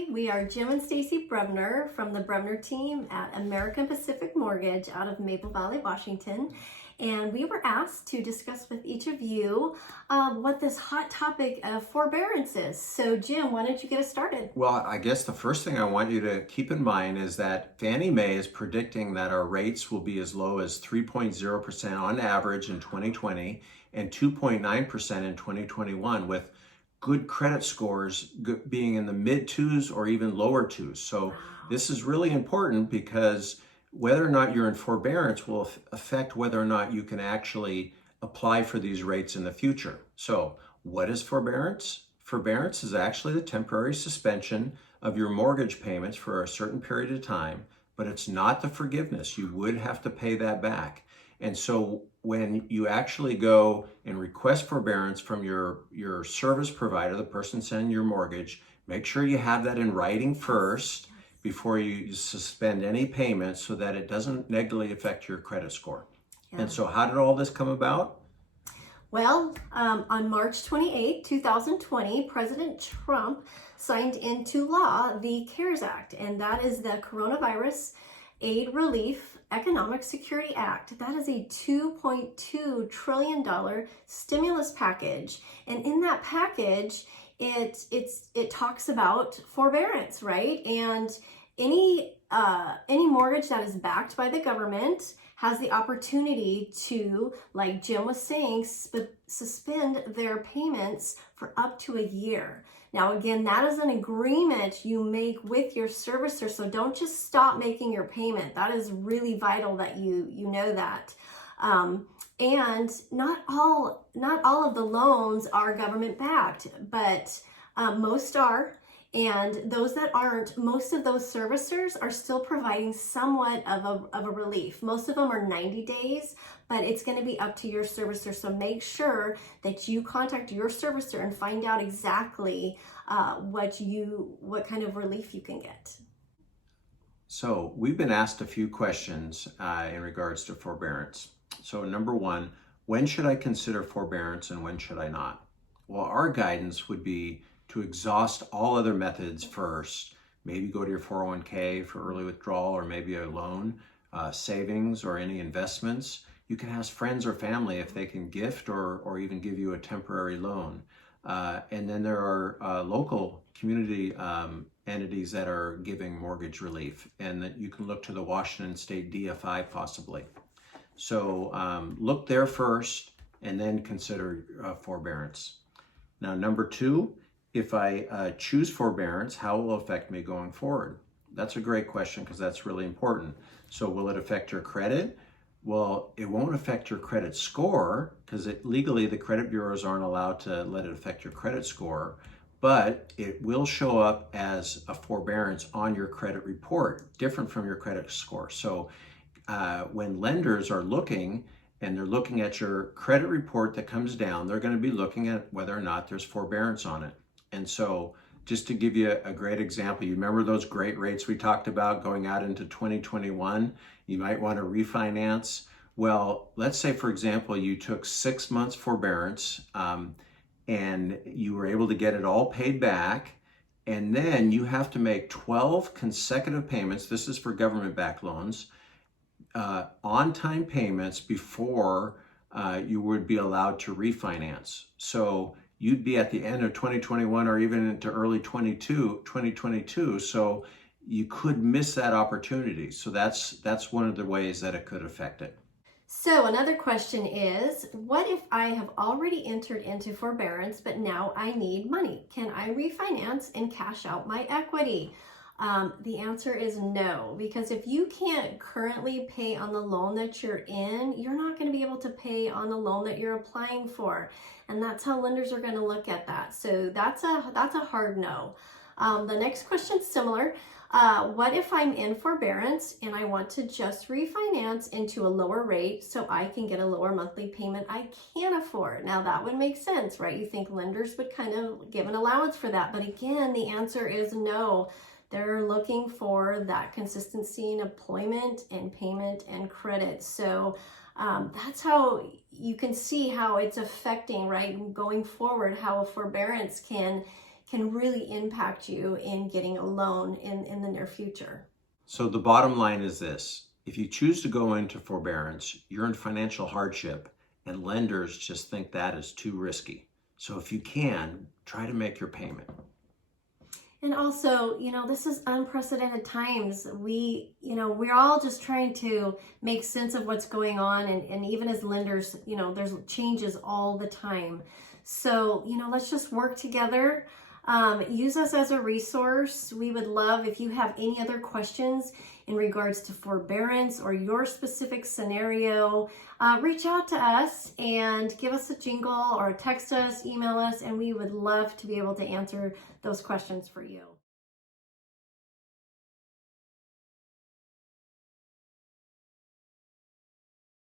Hi, we are Jim and Stacy Brebner from the Brebner Team at American Pacific Mortgage out of Maple Valley, Washington. And we were asked to discuss with each of you what this hot topic of forbearance is. So Jim, why don't you get us started? Well, I guess the first thing I want you to keep in mind is that Fannie Mae is predicting that our rates will be as low as 3.0% on average in 2020 and 2.9% in 2021, with good credit scores being in the mid twos or even lower twos. So this is really important because whether or not you're in forbearance will affect whether or not you can actually apply for these rates in the future. So what is forbearance? Forbearance is actually the temporary suspension of your mortgage payments for a certain period of time, but it's not the forgiveness. You would have to pay that back. And so when you actually go and request forbearance from your service provider, the person sending your mortgage, make sure you have that in writing first before you suspend any payments so that it doesn't negatively affect your credit score. Yeah. And so how did all this come about? Well, on March 28, 2020, President Trump signed into law the CARES Act, and that is the Coronavirus Aid Relief Economic Security Act. That is a $2.2 trillion stimulus package. And in that package, it talks about forbearance, right? And any mortgage that is backed by the government has the opportunity to, like Jim was saying, suspend their payments for up to a year. Now, again, that is an agreement you make with your servicer, so don't just stop making your payment. That is really vital that you know that. And not all of the loans are government backed, but most are. And those that aren't, most of those servicers are still providing somewhat of a relief. Most of them are 90 days, but it's going to be up to your servicer. So make sure that you contact your servicer and find out exactly what kind of relief you can get. So we've been asked a few questions in regards to forbearance. So number one, when should I consider forbearance and when should I not? Well, our guidance would be to exhaust all other methods first. Maybe go to your 401k for early withdrawal, or maybe a loan, savings, or any investments. You can ask friends or family if they can gift or even give you a temporary loan. And then there are local community entities that are giving mortgage relief, and that you can look to the Washington State DFI possibly. So look there first and then consider forbearance. Now, number two, if I choose forbearance, how will it affect me going forward? That's a great question because that's really important. So will it affect your credit? Well, it won't affect your credit score because legally the credit bureaus aren't allowed to let it affect your credit score, but it will show up as a forbearance on your credit report, different from your credit score. So when lenders are looking and they're looking at your credit report that comes down, they're going to be looking at whether or not there's forbearance on it. And so just to give you a great example, you remember those great rates we talked about going out into 2021? You might want to refinance. Well, let's say, for example, you took 6 months forbearance and you were able to get it all paid back. And then you have to make 12 consecutive payments. This is for government-backed loans, on-time payments before you would be allowed to refinance. So you'd be at the end of 2021 or even into early 2022. So you could miss that opportunity. So that's one of the ways that it could affect it. So another question is, what if I have already entered into forbearance, but now I need money? Can I refinance and cash out my equity? The answer is no, because if you can't currently pay on the loan that you're in, you're not going to be able to pay on the loan that you're applying for. And that's how lenders are going to look at that. So that's a hard no. The next question's similar. What if I'm in forbearance and I want to just refinance into a lower rate so I can get a lower monthly payment I can afford? Now that would make sense, right? You think lenders would kind of give an allowance for that. But again, the answer is no. They're looking for that consistency in employment and payment and credit. So that's how you can see how it's affecting, right, going forward, how a forbearance can can really impact you in getting a loan in the near future. So the bottom line is this: if you choose to go into forbearance, you're in financial hardship, and lenders just think that is too risky. So if you can, try to make your payment. And also, this is unprecedented times. We're all just trying to make sense of what's going on. And even as lenders, there's changes all the time. So, let's just work together. Use us as a resource. We would love if you have any other questions in regards to forbearance or your specific scenario. Reach out to us and give us a jingle or text us, email us, and we would love to be able to answer those questions for you.